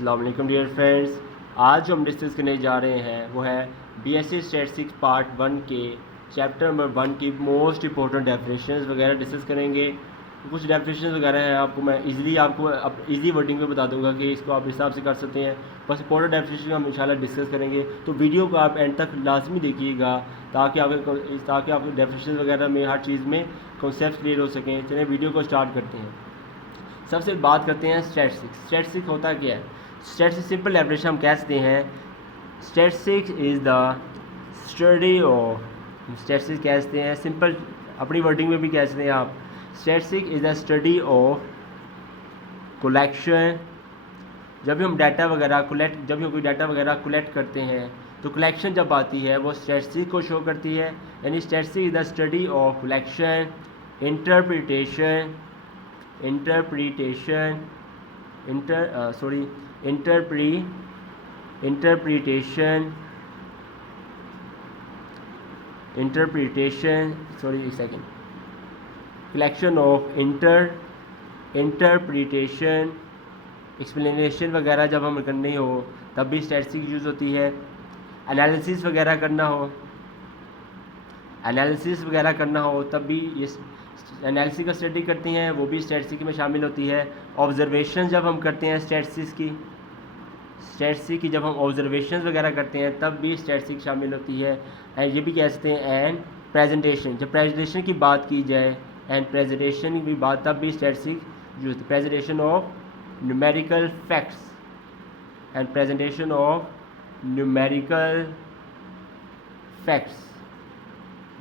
अस्सलाम वालेकुम dear friends. आज जो हम डिस्कस करने जा रहे हैं वो है बीएससी स्टैटिस्टिक्स पार्ट 1 के चैप्टर नंबर 1 की मोस्ट इंपॉर्टेंट डेफिनेशंस वगैरह डिस्कस करेंगे। कुछ डेफिनेशंस वगैरह हैं आपको मैं इजी वर्डिंग में बता दूंगा कि इसको आप हिसाब से कर सकते हैं। बस इंपॉर्टेंट डेफिनेशन हम इंशाल्लाह डिस्कस करेंगे, तो वीडियो को आप एंड तक लाजमी देखिएगा ताकि आपके डेफिनेशन वगैरह में हर चीज़ में कॉन्सेप्ट क्लियर हो सकें। चलिए वीडियो को स्टार्ट करते हैं। सबसे बात करते हैं स्टैटिस्टिक्स। स्टैटिस्टिक्स होता क्या है? स्टैटिस्टिक्स सिंपल डेफिनेशन हम कह सकते हैं, statistics is the study of, statistics कह सकते हैं सिंपल अपनी वर्डिंग में भी कह सकते हैं आप, statistics is the study of collection. जब भी हम कोई डाटा वगैरह कलेक्ट करते हैं तो कलेक्शन जब आती है वो स्टैटिस्टिक्स को शो करती है। यानी statistics is the study of collection, interpretation collection of interpretation, explanation वगैरह जब हम करनी हो तब भी स्टैटिस्टिक्स यूज़ होती है। एनालिसिस वगैरह करना हो तब भी ये एनालिसिस का स्टडी करती हैं, वो भी स्टैटिस्टिक्स में शामिल होती है। ऑब्जर्वेशन जब हम करते हैं स्टैटिस्टिक्स की जब हम ऑब्जर्वेशन वगैरह करते हैं तब भी स्टैटिस्टिक्स शामिल होती है। एंड ये भी कह सकते हैं एंड प्रेजेंटेशन, जब प्रेजेंटेशन की बात की जाए एंड प्रेजेंटेशन की बात तब भी statistics use, presentation of numerical facts and presentation of numerical facts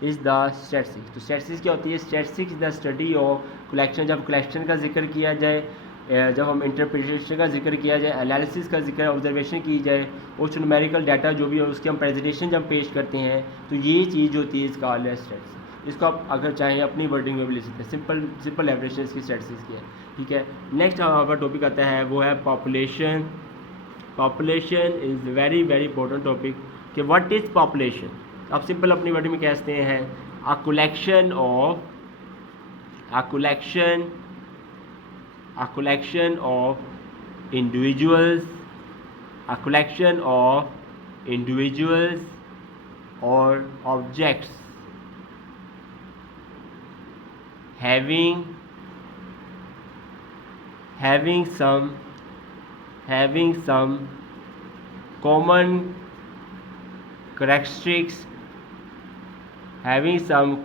is the statistics. तो स्टैटिस्टिक्स क्या होती है? Statistics is the study of collection, जब कलेक्शन का जिक्र किया जाए, जब हम इंटरप्रिटेशन का जिक्र किया जाए, एनालिसिस का जिक्र, ऑब्जर्वेशन की जाए, और न्यूमेरिकल डाटा जो भी है उसके हम प्रेजेंटेशन जब पेश करते हैं तो ये चीज़ होती है इसका स्टैटिस्टिक्स। इसको आप अगर चाहें अपनी वर्डिंग में भी ले सकते हैं। सिंपल डेफिनेशन इसकी स्टैटिस्टिक्स की है, ठीक है। नेक्स्ट हमारा टॉपिक आता है वो है population. Population is very very important topic कि व्हाट इज़ पॉपुलेशन। आप सिंपल अपनी वर्डिंग में कहते हैं a collection of individuals or objects having some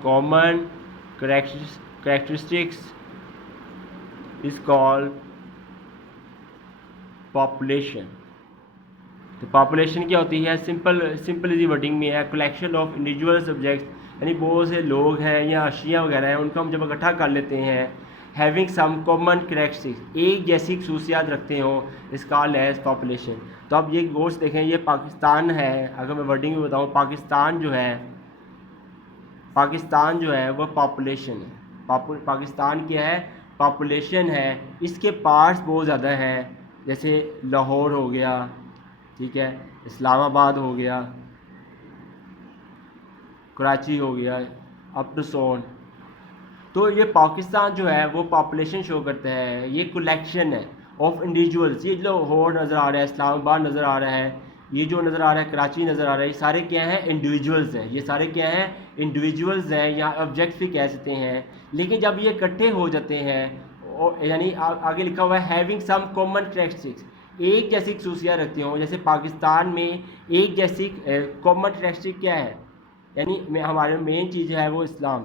common characteristics is called population। तो पॉपुलेशन क्या होती है? सिंपल इजी वर्डिंग में है कलेक्शन ऑफ इंडिविजुअल सब्जेक्ट्स, यानी बहुत से लोग हैं या अशिया वगैरह हैं उनको हम जब इकट्ठा कर लेते हैं, हैविंग सम कॉमन कैरेक्टरिस्टिक्स, एक जैसी खसूसियात रखते हो, इस कॉल्ड एज पॉपुलेशन। तो अब ये गौर से देखें, ये पाकिस्तान है, अगर मैं वर्डिंग में बताऊँ, पाकिस्तान जो है वो पॉपुलेशन है। पाकिस्तान क्या है? पॉपुलेशन है। इसके पार्ट्स बहुत ज़्यादा हैं, जैसे लाहौर हो गया, ठीक है, इस्लामाबाद हो गया, कराची हो गया, अप टू सोन। तो ये पाकिस्तान जो है वो पॉपुलेशन शो करता है, ये कलेक्शन है ऑफ इंडिविजुअल्स। ये लाहौर नज़र आ रहा है, इस्लामाबाद नज़र आ रहा है, ये जो नज़र आ रहा है कराची नज़र आ रहा है, ये सारे क्या हैं? इंडिविजुअल्स हैं। ये सारे क्या हैं? इंडिविजुअल्स हैं, या ऑब्जेक्ट्स भी कह सकते हैं। लेकिन जब ये इकट्ठे हो जाते हैं, यानी आगे लिखा हुआ है हैविंग सम कॉमन कैरेक्टरिस्टिक्स, एक जैसी खसूसियात रखते हो। जैसे पाकिस्तान में एक जैसी कॉमन कैरेक्टरिस्टिक क्या है? यानी हमारे मेन चीज़ है वो इस्लाम।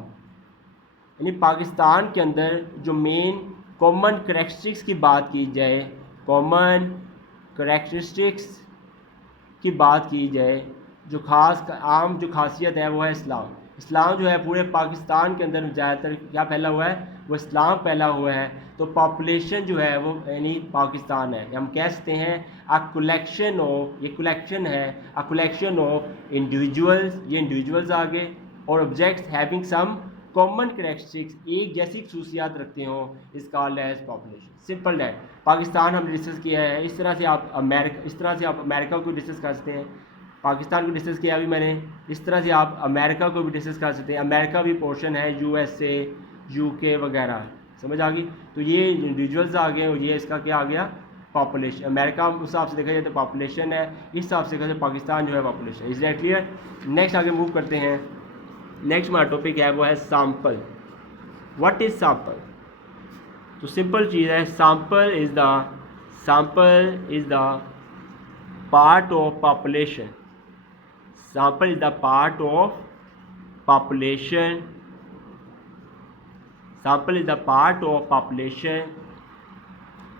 यानी पाकिस्तान के अंदर जो मेन कॉमन कैरेक्टरिस्टिक्स की बात की जाए, जो आम जो खासियत है वो है इस्लाम। इस्लाम जो है पूरे पाकिस्तान के अंदर ज़्यादातर क्या फैला हुआ है? वो इस्लाम फैला हुआ है। तो पॉपुलेशन जो है वो यानी पाकिस्तान है। हम कह सकते हैं ये कलेक्शन है, अ कलेक्शन ऑफ इंडिविजुअल्स, ये इंडिविजुअल्स आ गए, और objects having some common characteristics, एक जैसी खसूसियात रखते हो, is called as population. Simple that. Pakistan हमने डिस्कस किया है, इस तरह से आप अमेरिका को डिस्कस कर सकते हैं। पाकिस्तान को डिस्कस किया अभी मैंने, इस तरह से आप अमेरिका को भी डिस्कस कर सकते हैं। अमेरिका भी पोर्शन है, USA, UK वगैरह, समझ आ गई। तो ये इंडिविजुअल्स आ गए और ये इसका क्या आ गया, पॉपुलेशन, अमेरिका उस हिसाब से देखा जाए तो पॉपुलेशन है, इस हिसाब से देखा जाए पाकिस्तान जो है population. Is that clear? Next आगे मूव करते हैं। नेक्स्ट हमारा टॉपिक है वो है सैंपल। What is sample? तो सिंपल चीज़ है, sample is the part of population. Sample is the part of population. Sample is the part of population.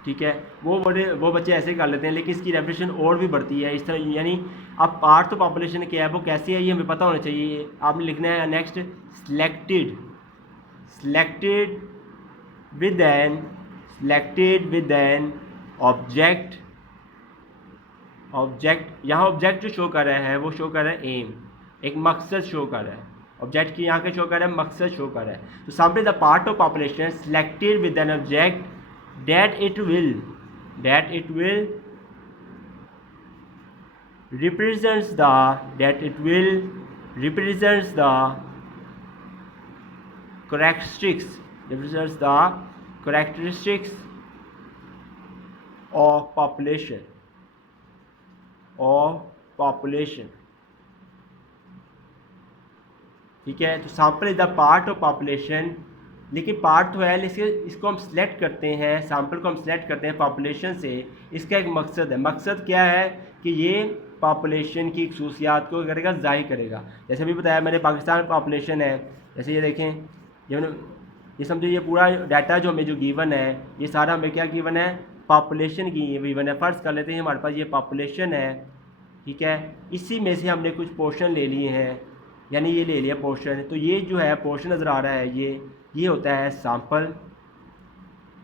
ठीक है, वो बच्चे ऐसे कर लेते हैं, लेकिन इसकी डेफिनेशन और भी बढ़ती है इस तरह, यानी अब पार्ट तो पॉपुलेशन क्या है, वो कैसे है, ये हमें पता होना चाहिए। आपने लिखना है next, selected with an object. यहाँ ऑब्जेक्ट जो शो कर रहा है वो शो कर रहा है एम, एक मकसद शो कर रहा है। ऑब्जेक्ट की यहाँ के शो कर रहा है, मकसद शो कर रहा है। तो sample is the part of population selected with an object that it will represents the characteristics of population ठीक है। तो sample is the part of population, लेकिन पार्ट तो है, लेकिन इसको हम सिलेक्ट करते हैं, सैंपल को हम सिलेक्ट करते हैं पॉपुलेशन से। इसका एक मकसद है, मकसद क्या है कि ये पॉपुलेशन की खसूसियात को करेगा, ज़ाहिर करेगा। जैसे अभी बताया मैंने, पाकिस्तान पॉपुलेशन है, जैसे ये देखें, ये समझो, ये पूरा डाटा जो हमें जो गिवन है, ये सारा हमें क्या गिवन है, पॉपुलेशन की गिवन है। फ़र्ज़ कर लेते हैं हमारे पास ये पॉपुलेशन है, ठीक है, इसी में से हमने कुछ पोर्शन ले लिए हैं, यानी ये ले लिया पोर्शन। तो ये जो है पोर्शन नज़र आ रहा है, ये होता है सैंपल।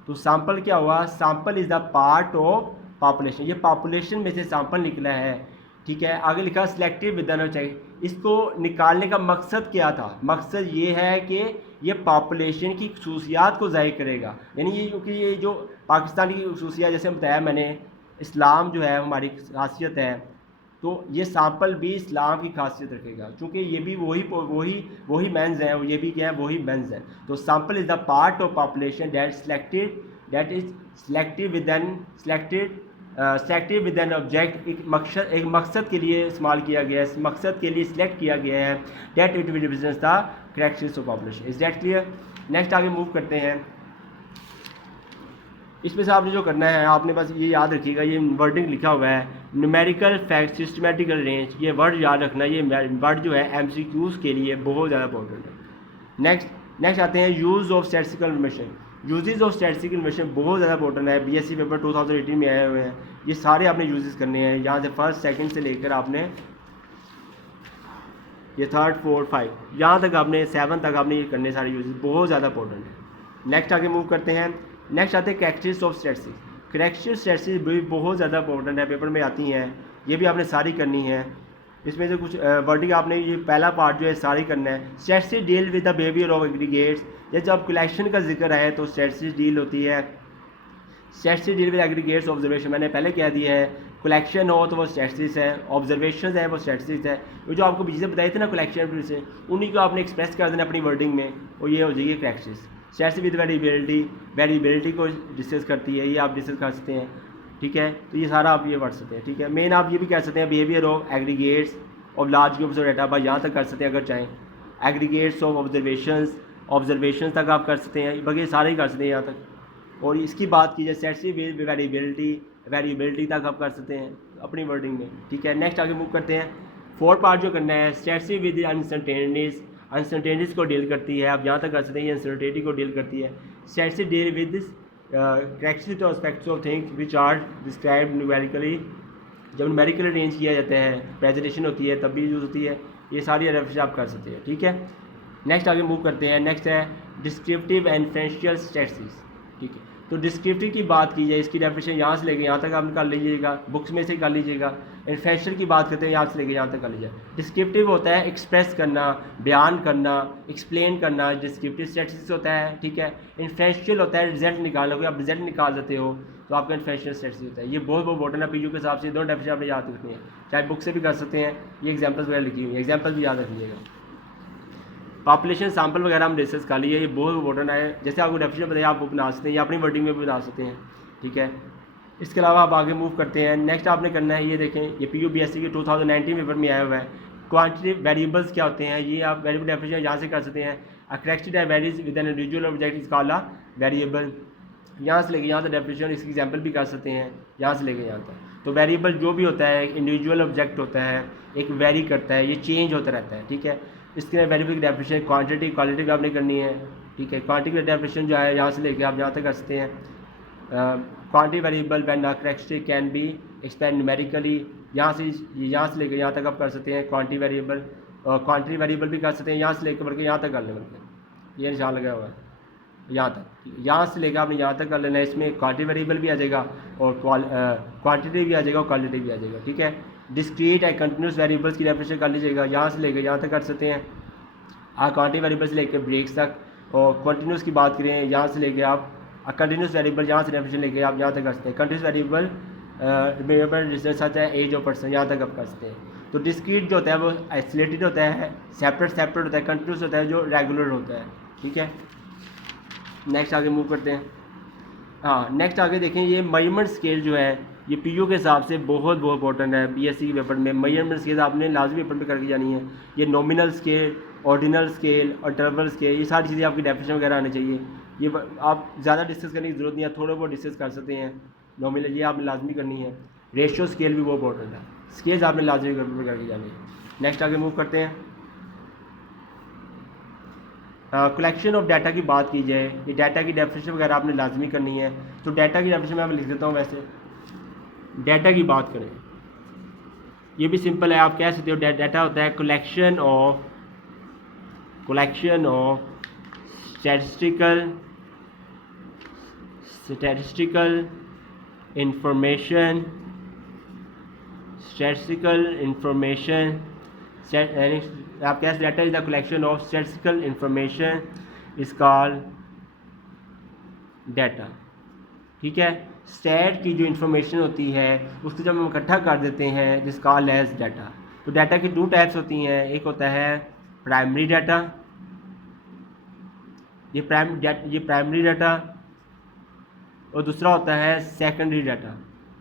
तो सैंपल क्या हुआ, sample is the part of population, ये पॉपुलेशन में से सैंपल निकला है। ठीक है, आगे लिखा सिलेक्टिव विद एन ऑब्जेक्ट, इसको निकालने का मकसद क्या था, मकसद ये है कि ये पॉपुलेशन की खसूसियात को ज़ाहिर करेगा। यानी ये क्योंकि ये जो पाकिस्तान की खसूसियात, जैसे बताया मैंने, इस्लाम जो है हमारी खासियत है, तो ये सैंपल भी इस्लाम की खासियत रखेगा, क्योंकि ये भी वही मेंस हैं, और ये भी क्या है, वही मेंस हैं। तो sample is the part of population that is selected with an object, एक मकसद के लिए इस्तेमाल किया गया है, इस मकसद के लिए सिलेक्ट किया गया है, that it will represents the characteristics of population. Is that clear? Next आगे मूव करते हैं। इसमें से आपने जो करना है, आपने बस ये याद रखिएगा, ये वर्डिंग लिखा हुआ है, न्यूमेरिकल फैक्ट सिस्टमेटिकल रेंज, ये वर्ड याद रखना, ये वर्ड जो है MCQs के लिए बहुत ज़्यादा इंपॉर्टेंट है। नेक्स्ट आते हैं use of statistical information. Uses of statistical information बहुत ज़्यादा इंपॉर्टेंट है, BSc पेपर 2018 में आए हुए हैं, ये सारे आपने यूजेस करने हैं, यहाँ से फर्स्ट सेकंड से लेकर आपने ये 3rd 4th 5 यहाँ तक आपने 7 तक आपने ये करने सारे यूजेस, बहुत ज़्यादा इंपॉर्टेंट है। नेक्स्ट आगे मूव करते हैं। नेक्स्ट आते हैं कैरेक्टरिस्टिक्स ऑफ स्टैटिस्टिक्स। कैरेक्टरिस्टिक्स भी बहुत ज़्यादा इंपॉर्टेंट है, पेपर में आती हैं, ये भी आपने सारी करनी है। इसमें से कुछ वर्डिंग आपने, ये पहला पार्ट जो है सारी करना है। Statistics deal with the behaviour of aggregates, या जब कलेक्शन का जिक्र है तो स्टैटिस्टिक्स डील होती है। Statistics deal with aggregates observation, मैंने पहले कह दिया है, कलेक्शन हो तो वो स्टैटिस्टिक्स है, ऑब्जर्वेशन है वो स्टैटिस्टिक्स है। वो जो आपको चीज़ें बताई थी ना कलेक्शन से, उन्हीं को आपने एक्सप्रेस कर देना अपनी वर्डिंग में, और ये हो जाएगी कैरेक्टरिस्टिक्स। स्टैटिस्टिक्स विद वेरिएबिलिटी को डिस्कस करती है, ये आप डिस्कस कर सकते हैं। ठीक है, तो ये सारा आप ये पढ़ सकते हैं। ठीक है, मेन आप ये भी कह सकते हैं behaviour of aggregates of large groups of data, यहाँ तक कर सकते हैं अगर चाहें। एग्रीगेट्स ऑफ ऑब्जर्वेशन तक आप कर सकते हैं, बाकी सारे ही कर सकते हैं यहाँ तक। और इसकी बात कीजिए स्टैटिस्टिक्स विद वेरिएबिलिटी तक आप कर सकते हैं अपनी वर्डिंग में। ठीक है, नेक्स्ट आगे मूव करते हैं। 4th पार्ट जो करना है, स्टैटिस्टिक्स विद अनसर्टेनिटीज को डील करती है, आप यहाँ तक कर सकते हैं, ये अनसर्टेनिटी को डील करती है। स्टैटिस्टिक्स डील विद कैरेक्टरिस्टिक्स और aspects of things which are described numerically, जब न्यूमेरिकल अरेंज किया जाता है, प्रेजेंटेशन होती है, तब भी यूज़ होती है, ये सारी रेफरेंस आप कर सकते हैं। ठीक है, नेक्स्ट आगे मूव करते हैं। नेक्स्ट है डिस्क्रिप्टिव एंड इन्फरेंशियल स्टैटिस्टिक्स। ठीक है, तो डिस्क्रिप्टिव की बात की जाए, इसकी डेफिनेशन यहाँ से लेके यहाँ तक आप कर लीजिएगा, बुक्स में से कर लीजिएगा। इन्फरेंशियल की बात करते हैं, यहाँ से लेके यहाँ तक कर लीजिए। डिस्क्रिप्टिव होता है एक्सप्रेस करना, बयान करना, एक्सप्लेन करना, डिस्क्रिप्टिव स्टैटिस्टिक्स होता है। ठीक है, इन्फरेंशियल होता है रिजल्ट निकालना, कोई आप रिजल्ट निकाल देते हो तो आपका इन्फरेंशियल स्टैटिस्टिक्स होता है। ये बहुत इंपॉर्टेंट है, PU के हिसाब से दोनों डेफिनेशन आपने याद रखनी है, चाहे बुक से भी कर सकते हैं, ये एग्जाम्पल्स वगैरह लिखी हुई है, एग्जाम्पल भी याद रखिएगा। पॉपुलेशन सैंपल वगैरह हम डिस्कस कर लिए, ये बहुत इंपॉर्टेंट है। जैसे आपको डेफिनेशन बताइए, आप बना सकते हैं या अपनी वर्डिंग में भी बना सकते हैं। ठीक है, इसके अलावा आप आगे मूव करते हैं। नेक्स्ट आपने करना है, ये देखें, ये PUBSC के 2019 पेपर में आया हुआ है। क्वांटिटेटिव वेरिएबल्स क्या होते हैं, ये आप वेरिएबल डेफिनेशन यहाँ से कर सकते हैं। A corrected varies with an individual object is called a variable. यहाँ से लेके यहाँ तक डेफिनेशन, इसकी एग्जाम्पल भी कर सकते हैं यहाँ से लेके यहाँ तक। तो वेरिएबल जो भी होता है एक इंडिविजुअल ऑब्जेक्ट होता है, एक वेरी करता है, ये चेंज होता रहता है, ठीक है। इसके वेरिएबल की डेफिनेशन क्वांटिटी क्वालिटी भी आपने करनी है, ठीक है। क्वांटिटी की डेफिनेशन जो है यहाँ से लेके आप यहाँ तक कर सकते हैं। Quantity variable when a characteristic can be explain numerically, यहाँ से लेकर यहाँ तक आप कर सकते हैं क्वांटिटी वेरिएबल। और क्वांटिटी वेरिएबल भी कर सकते हैं यहाँ से लेकर बल्कि यहाँ तक कर लें, बल्कि ये निशान लगा हुआ है यहाँ तक, यहाँ से लेकर आपने यहाँ तक कर लेना है। इसमें क्वांटिटी वेरिएबल भी आ जाएगा और क्वांटिटी भी आ जाएगा और क्वालिटी भी आ जाएगा, ठीक है। डिस्क्रीट एंड कंटिन्यूस वेरिएबल्स की डेफिनेशन कर लीजिएगा, यहाँ से लेकर यहाँ तक कर सकते हैं क्वांटिटी वेरिएबल से लेकर ब्रेक्स तक। और कंटिन्यूस की बात करें, यहाँ से लेकर आप कंटिन्यूस वेरिएबल यहाँ से डेफिनेशन लेके आप यहाँ तक कर सकते हैं। कंटिन्यूस वेरिएबल वेरिएबल डिस्टेंस आता है एज और पर्सन, यहाँ तक आप कर सकते हैं। तो डिस्क्रीट जो होता है वो आइसोलेटेड होता है, सेपरेट होता है। कंटिन्यूस होता है जो रेगुलर होता है, ठीक है। नेक्स्ट आगे मूव करते हैं। हाँ, नेक्स्ट आगे देखें, ये मेजरमेंट स्केल जो है ये PU के हिसाब से बहुत इंपॉर्टेंट है। BSc के पेपर में मेजरमेंट स्केल आपने लाजमी पेपर में करके जानी है। ये नॉमिनल स्केल, ऑर्डिनल स्केल और इंटरवल स्केल, ये सारी चीज़ें आपकी डेफिनेशन वगैरह आनी चाहिए। ये आप ज़्यादा डिस्कस करने की ज़रूरत नहीं है, थोड़ा बहुत डिस्कस कर सकते हैं। नॉमिनल ये आपने लाजमी करनी है। रेशियो स्केल भी बहुत इंपॉर्टेंट है, स्केल्स आपने लाजमी पेपर में करके जानी है। नेक्स्ट आगे मूव करते हैं। कलेक्शन ऑफ डाटा की बात की जाए, ये डाटा की डेफिनेशन वगैरह आपने लाजमी करनी है। तो डाटा की डेफिनेशन मैं आप लिख देता हूँ। वैसे डाटा की बात करें, ये भी सिंपल है, आप कह सकते हो डाटा होता है कलेक्शन ऑफ स्टैटिस्टिकल इंफॉर्मेशन आप कह सकते data is the collection of statistical information is called data, ठीक है। स्टैट की जो इन्फॉर्मेशन होती है उसको जब हम इकट्ठा कर देते हैं दिस कॉल्ड एज डाटा। तो डाटा की 2 टाइप्स होती हैं, एक होता है प्राइमरी डाटा, ये प्राइमरी डाटा, और दूसरा होता है सेकेंडरी डाटा।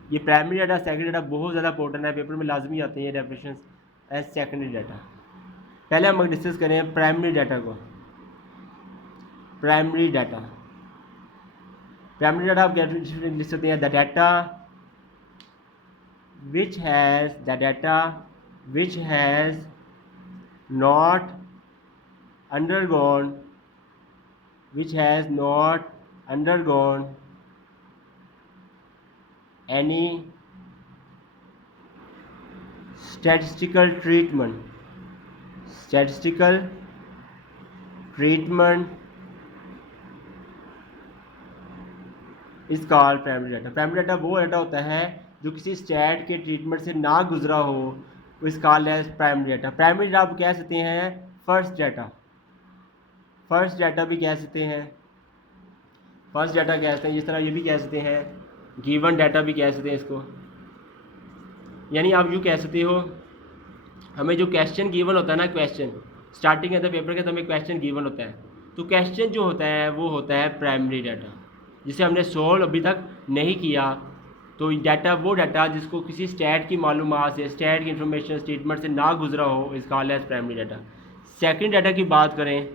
ये प्राइमरी डाटा सेकेंडरी डाटा बहुत ज़्यादा इंपॉर्टेंट है, पेपर में लाजमी आते हैं ये डेफिनेशन एज सेकेंडरी डाटा। पहले हम डिस्कस करें प्राइमरी डाटा को। प्राइमरी डाटा आप लिख सकते हैं the data which has not undergone any statistical treatment इस called primary data. Primary data वो डाटा होता है जो किसी स्टैट के ट्रीटमेंट से ना गुजरा हो, is called as primary data. Primary data आप कह सकते हैं फर्स्ट डाटा भी कह सकते हैं, फर्स्ट डाटा कह सकते हैं। जिस तरह ये भी कह सकते हैं गिवन डाटा भी कह सकते हैं इसको। यानी आप यूँ कह सकते हो, हमें जो क्वेश्चन गिवन होता है ना, क्वेश्चन स्टार्टिंग के अंदर पेपर के तो हमें क्वेश्चन गिवन होता है, तो क्वेश्चन जो होता है वो होता है प्राइमरी डाटा, जिसे हमने सोल्व अभी तक नहीं किया। तो डाटा वो डाटा जिसको किसी स्टैट की मालूमात से, स्टैट की इंफॉर्मेशन स्टेटमेंट से ना गुजरा हो, इसका हाल है प्राइमरी डाटा। सेकेंडरी डाटा की बात करें,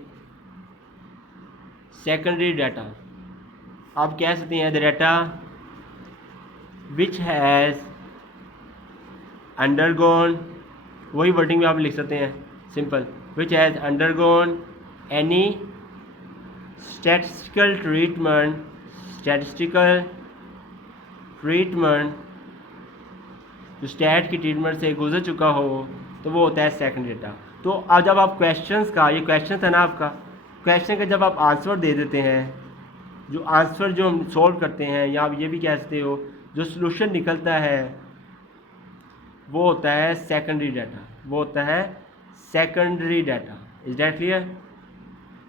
सेकेंडरी डाटा आप कह सकते हैं the data which has undergone, वही वर्डिंग में आप लिख सकते हैं simple, which has undergone any statistical treatment जो स्टैट की ट्रीटमेंट से गुजर चुका हो, तो वो होता है सेकेंडरी डाटा। तो अब जब आप क्वेश्चंस का, ये क्वेश्चन था ना आपका, क्वेश्चन का जब आप आंसर दे देते हैं, जो आंसर जो हम सॉल्व करते हैं, या आप ये भी कह सकते हो जो सॉल्यूशन निकलता है, वो होता है secondary data, is that clear.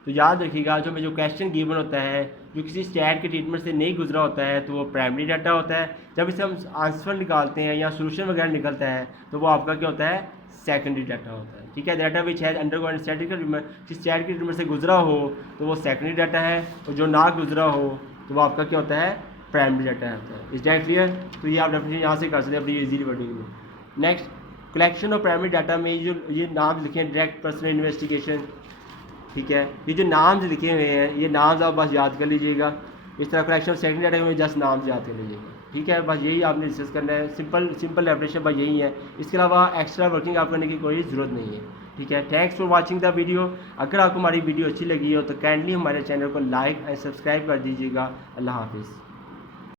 तो याद रखिएगा, जो क्वेश्चन गिवन होता है जो किसी स्टैट के ट्रीटमेंट से नहीं गुजरा होता है, तो वो प्राइमरी डाटा होता है। जब इसे हम आंसर निकालते हैं या सॉल्यूशन वगैरह निकलता है, तो वो आपका क्या होता है, सेकेंडरी डाटा होता है, ठीक है। Data which has undergone statistical treatment, किसी स्टैट के ट्रीटमेंट से गुजरा हो तो वो सेकेंडरी डाटा है, और जो ना गुजरा हो तो वो आपका क्या होता है, प्राइमरी डाटा होता है। इस डेट क्लियर? तो ये आप डेफिनेशन यहाँ से कर सकते हैं अपनी इजी वर्डिंग में। Next, collection of primary data में ये नाम लिखे हैं, डायरेक्ट पर्सनल इन्वेस्टिगेशन, ठीक है। ये जो नाम्स लिखे हुए हैं ये नाम्स आप बस याद कर लीजिएगा। इस तरह कलेक्शन ऑफ सेकेंडरी डाटा में जस्ट नाम्स याद कर लीजिएगा, ठीक है। बस यही आपने डिस्कस करना है, सिंपल डेफिनेशन बस यही है। इसके अलावा एक्स्ट्रा वर्किंग आप करने की कोई ज़रूरत नहीं है, ठीक है। Thanks for watching the video. अगर आपको हमारी वीडियो अच्छी लगी हो तो काइंडली हमारे चैनल को लाइक एंड सब्सक्राइब कर दीजिएगा। अल्लाह हाफिज़।